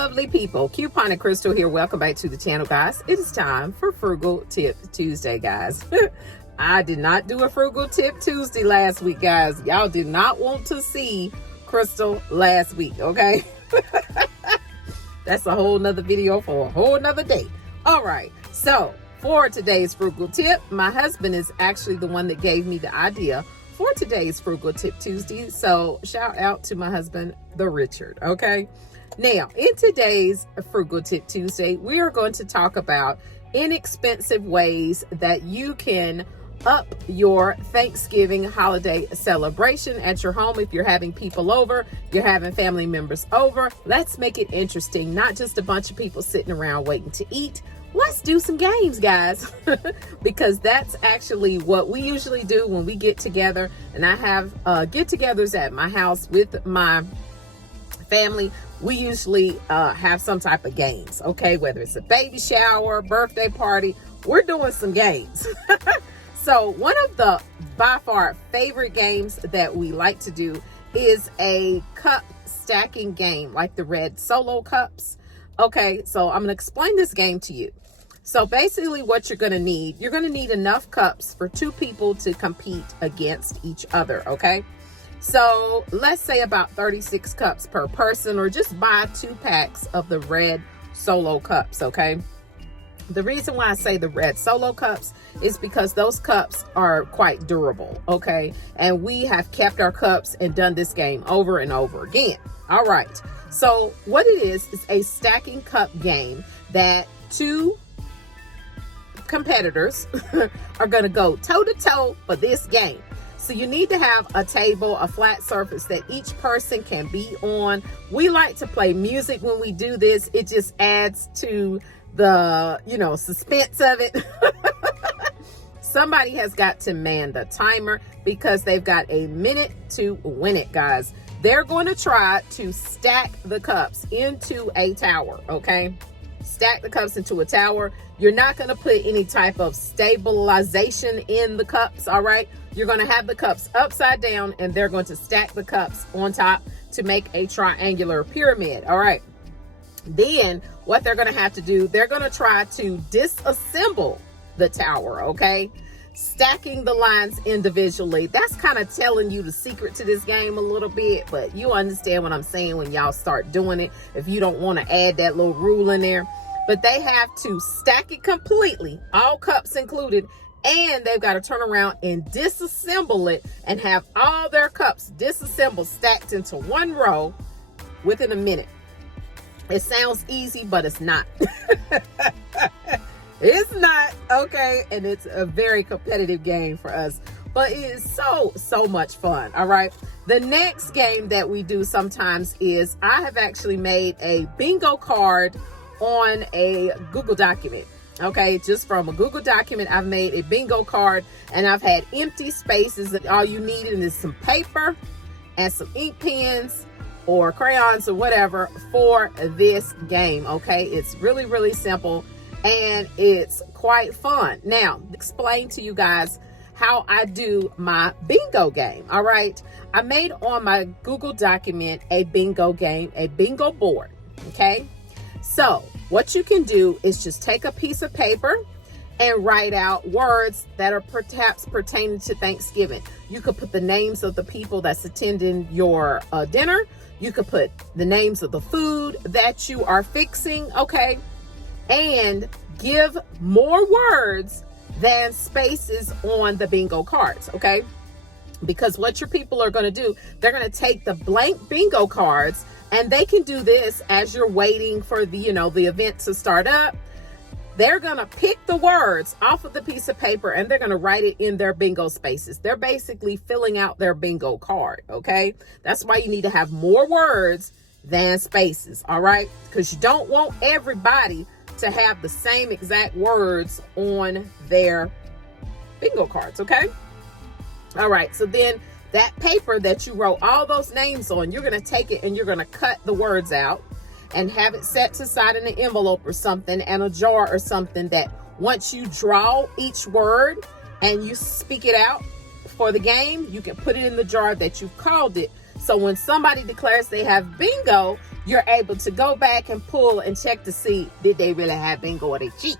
Lovely people, Coupon and Crystal here. Welcome back to the channel, guys. It is time for Frugal Tip Tuesday, guys. I did not do a Frugal Tip Tuesday last week, guys. Y'all did not want to see Crystal last week, okay? That's a whole nother video for a whole nother day. All right, so for today's Frugal Tip, my husband is actually the one that gave me the idea for today's Frugal Tip Tuesday. So shout out to my husband, the Richard, okay? Now, in today's Frugal Tip Tuesday, we are going to talk about inexpensive ways that you can up your Thanksgiving holiday celebration at your home. If you're having people over, you're having family members over, let's make it interesting. Not just a bunch of people sitting around waiting to eat. Let's do some games, guys, because that's actually what we usually do when we get together. And I have get-togethers at my house with my family. We usually have some type of games, okay? Whether it's a baby shower, birthday party, we're doing some games. So one of the by far favorite games that we like to do is a cup stacking game, like the red solo cups. Okay, so I'm gonna explain this game to you. So basically what you're gonna need enough cups for 2 people to compete against each other, okay? So let's say about 36 cups per person, or just buy 2 packs of the red solo cups, okay? The reason why I say the red solo cups is because those cups are quite durable, okay? And we have kept our cups and done this game over and over again. All right, so what it is a stacking cup game that 2 competitors are gonna go toe-to-toe for this game. So you need to have a table, a flat surface that each person can be on. We like to play music when we do this. It just adds to the, suspense of it. Somebody has got to man the timer because they've got a minute to win it, guys. They're going to try to stack the cups into a tower, okay? Stack the cups into a tower. You're not going to put any type of stabilization in the cups, all right? You're going to have the cups upside down, and they're going to stack the cups on top to make a triangular pyramid, all right? Then what they're going to have to do, they're going to try to disassemble the tower, okay? Stacking the lines individually. That's kind of telling you the secret to this game a little bit, but you understand what I'm saying when y'all start doing it, if you don't want to add that little rule in there. But they have to stack it completely, all cups included, and they've got to turn around and disassemble it and have all their cups disassembled, stacked into one row within a minute. It sounds easy, but it's not. It's not, okay? And it's a very competitive game for us, but it is so much fun, all right? The next game that we do sometimes is I have actually made a bingo card on a Google document, okay? Just from a Google document, I've made a bingo card, and I've had empty spaces, and all you need is some paper and some ink pens or crayons or whatever for this game, okay? It's really, really simple, and it's quite fun. Now, explain to you guys how I do my bingo game, all right? I made on my Google document a bingo game, a bingo board, okay? So what you can do is just take a piece of paper and write out words that are perhaps pertaining to Thanksgiving. You could put the names of the people that's attending your dinner. You could put the names of the food that you are fixing, okay? And give more words than spaces on the bingo cards, okay? Because what your people are going to do, they're going to take the blank bingo cards, and they can do this as you're waiting for the, the event to start up. They're going to pick the words off of the piece of paper, and they're going to write it in their bingo spaces. They're basically filling out their bingo card, okay? That's why you need to have more words than spaces, all right? Because you don't want everybody to have the same exact words on their bingo cards, okay? All right, so then that paper that you wrote all those names on, you're going to take it and you're going to cut the words out and have it set aside in an envelope or something, and a jar or something, that once you draw each word and you speak it out for the game, you can put it in the jar that you've called it. So when somebody declares they have bingo, you're able to go back and pull and check to see, did they really have bingo or they cheat?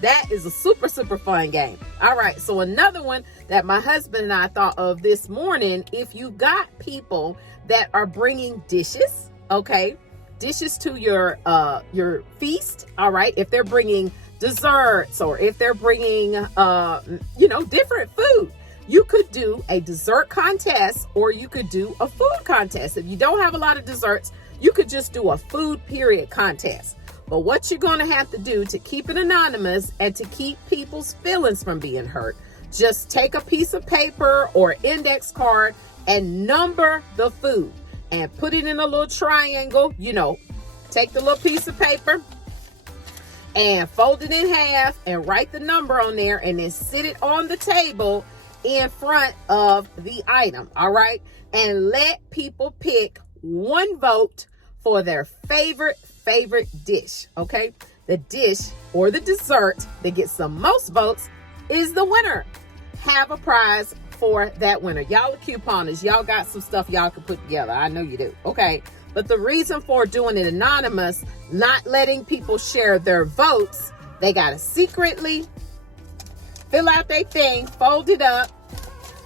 That is a super, super fun game. All right, so another one that my husband and I thought of this morning, if you got people that are bringing dishes, okay, dishes to your feast, all right, if they're bringing desserts or if they're bringing, different food, you could do a dessert contest or you could do a food contest. If you don't have a lot of desserts, you could just do a food period contest. But what you're going to have to do to keep it anonymous and to keep people's feelings from being hurt, just take a piece of paper or index card and number the food and put it in a little triangle. Take the little piece of paper and fold it in half and write the number on there and then sit it on the table in front of the item. All right. And let people pick one vote for their favorite dish. Okay, the dish or the dessert that gets the most votes is the winner. Have a prize for that winner. Y'all are couponers. Y'all got some stuff y'all can put together. I know you do. Okay, but the reason for doing it anonymous, not letting people share their votes, they gotta secretly fill out their thing, fold it up,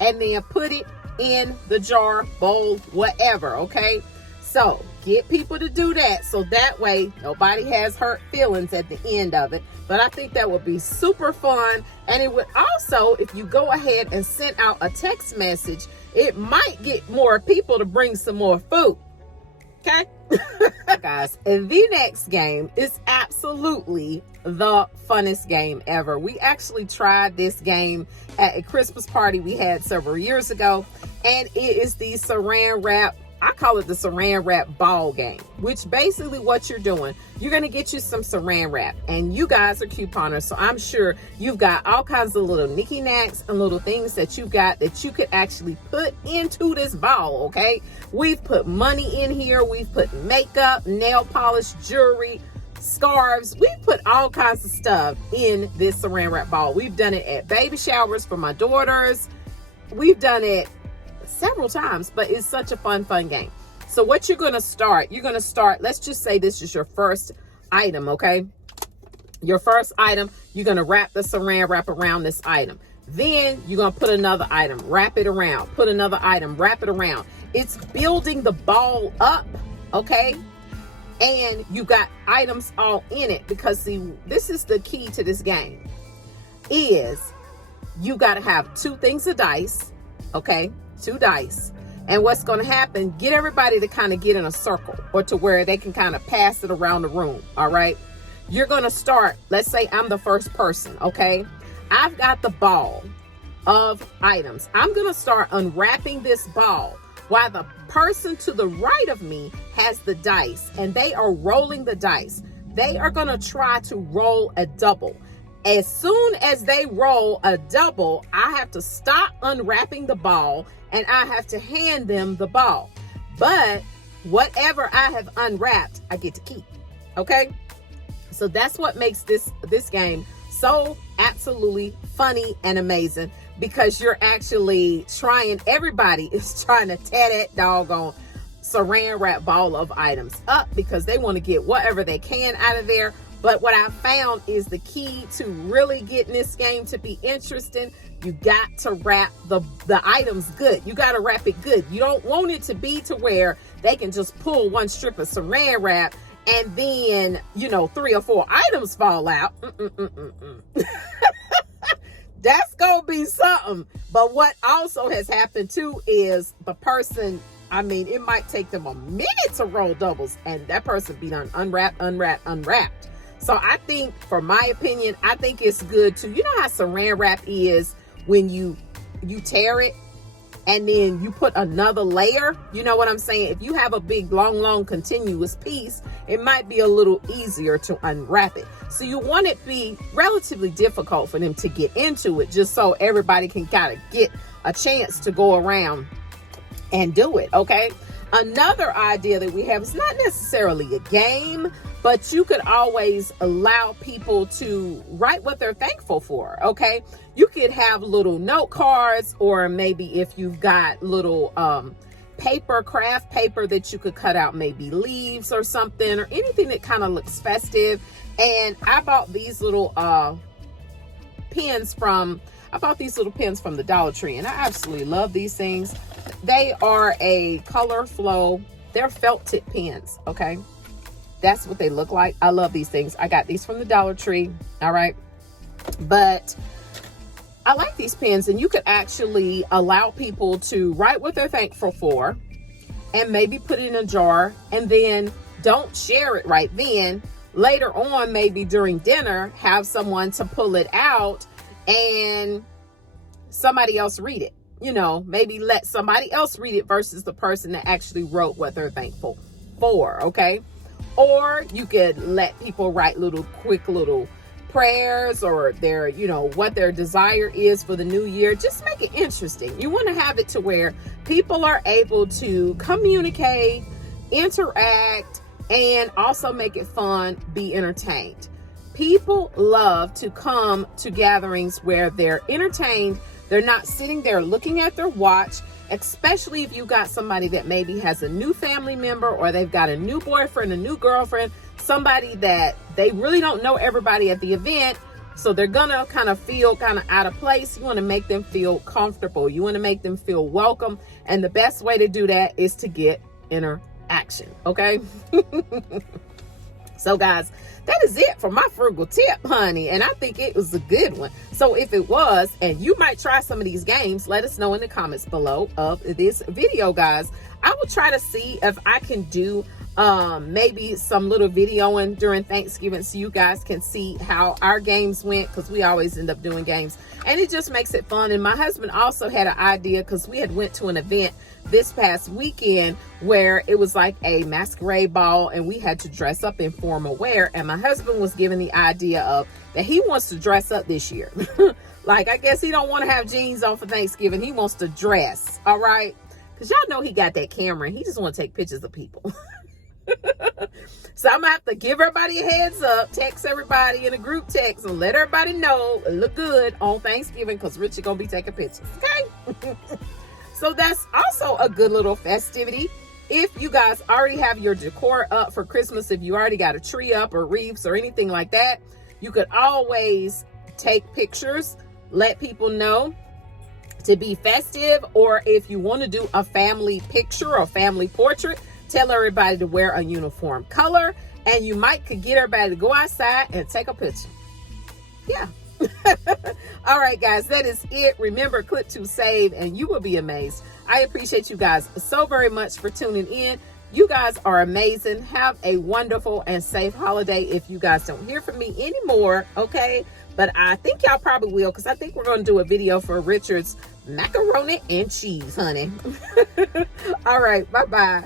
and then put it in the jar, bowl, whatever. Okay, so get people to do that so that way nobody has hurt feelings at the end of it. But I think that would be super fun. And it would also, if you go ahead and send out a text message, it might get more people to bring some more food. Okay? Guys, and the next game is absolutely the funnest game ever. We actually tried this game at a Christmas party we had several years ago. And it is the Saran wrap. I call it the Saran wrap ball game, which basically what you're doing, you're going to get you some Saran wrap, and you guys are couponers. So I'm sure you've got all kinds of little knicky knacks and little things that you got that you could actually put into this ball. Okay. We've put money in here. We've put makeup, nail polish, jewelry, scarves. We've put all kinds of stuff in this Saran wrap ball. We've done it at baby showers for my daughters. We've done it several times, but it's such a fun game. So what you're going to start, let's just say this is your first item. Okay. Your first item, you're going to wrap the Saran wrap around this item. Then you're going to put another item, wrap it around, put another item, wrap it around. It's building the ball up. Okay. And you got items all in it, because see, this is the key to this game is you got to have 2 things of dice. Okay. 2 dice. And what's going to happen, get everybody to kind of get in a circle or to where they can kind of pass it around the room. All right. You're going to start. Let's say I'm the first person. Okay. I've got the ball of items. I'm going to start unwrapping this ball while the person to the right of me has the dice and they are rolling the dice. They are going to try to roll a double. As soon as they roll a double, I have to stop unwrapping the ball and I have to hand them the ball. But whatever I have unwrapped, I get to keep. Okay? So that's what makes this game so absolutely funny and amazing, because you're actually everybody is trying to tear that doggone Saran wrap ball of items up because they want to get whatever they can out of there. But what I found is the key to really getting this game to be interesting, you got to wrap the items good. You got to wrap it good. You don't want it to be to where they can just pull one strip of Saran wrap and then, 3 or 4 items fall out. That's going to be something. But what also has happened too is the person, it might take them a minute to roll doubles and that person be done unwrapped. So I think, for my opinion, I think it's good to, how Saran wrap is when you tear it and then you put another layer. You know what I'm saying? If you have a big, long, continuous piece, it might be a little easier to unwrap it. So you want it to be relatively difficult for them to get into it, just so everybody can kind of get a chance to go around and do it. Okay. Another idea that we have is not necessarily a game, but you could always allow people to write what they're thankful for. Okay. You could have little note cards, or maybe if you've got little paper, craft paper that you could cut out, maybe leaves or something, or anything that kind of looks festive. And I bought these little pens from the Dollar Tree, and I absolutely love these things. They are a color flow, they're felt tip pens, okay? That's what they look like. I love these things. I got these from the Dollar Tree, all right? But I like these pens, and you could actually allow people to write what they're thankful for and maybe put it in a jar, and then don't share it right then. Later on, maybe during dinner, have someone to pull it out and somebody else read it. You know, maybe let somebody else read it versus the person that actually wrote what they're thankful for, okay? Or you could let people write quick little prayers, or their, you know, what their desire is for the new year. Just make it interesting. You want to have it to where people are able to communicate, interact, and also make it fun, be entertained. People love to come to gatherings where they're entertained. They're not sitting there looking at their watch, especially if you got somebody that maybe has a new family member, or they've got a new boyfriend, a new girlfriend, somebody that they really don't know everybody at the event. So they're gonna kind of feel kind of out of place. You want to make them feel comfortable. You want to make them feel welcome. And the best way to do that is to get interaction, okay? So guys, that is it for my frugal tip, honey. And I think it was a good one. So if it was, and you might try some of these games, let us know in the comments below of this video, guys. I will try to see if I can do maybe some little videoing during Thanksgiving so you guys can see how our games went, because we always end up doing games and it just makes it fun. And my husband also had an idea, because we had went to an event this past weekend where it was like a masquerade ball and we had to dress up in formal wear, and my husband was given the idea of that he wants to dress up this year. Like, I guess he don't want to have jeans on for Thanksgiving. He wants to dress, all right? Because y'all know he got that camera and he just want to take pictures of people. So I'm gonna have to give everybody a heads up, text everybody in a group text, and let everybody know it look good on Thanksgiving, because Richard gonna be taking pictures, okay? So that's also a good little festivity. If you guys already have your decor up for Christmas, if you already got a tree up or wreaths or anything like that, you could always take pictures, let people know to be festive. Or if you want to do a family picture or family portrait, tell everybody to wear a uniform color, and you might could get everybody to go outside and take a picture. Yeah. All right, guys, that is it. Remember, click to save and you will be amazed. I appreciate you guys so very much for tuning in. You guys are amazing. Have a wonderful and safe holiday. If you guys don't hear from me anymore, okay? But I think y'all probably will, because I think we're going to do a video for Richard's macaroni and cheese, honey. All right, bye-bye.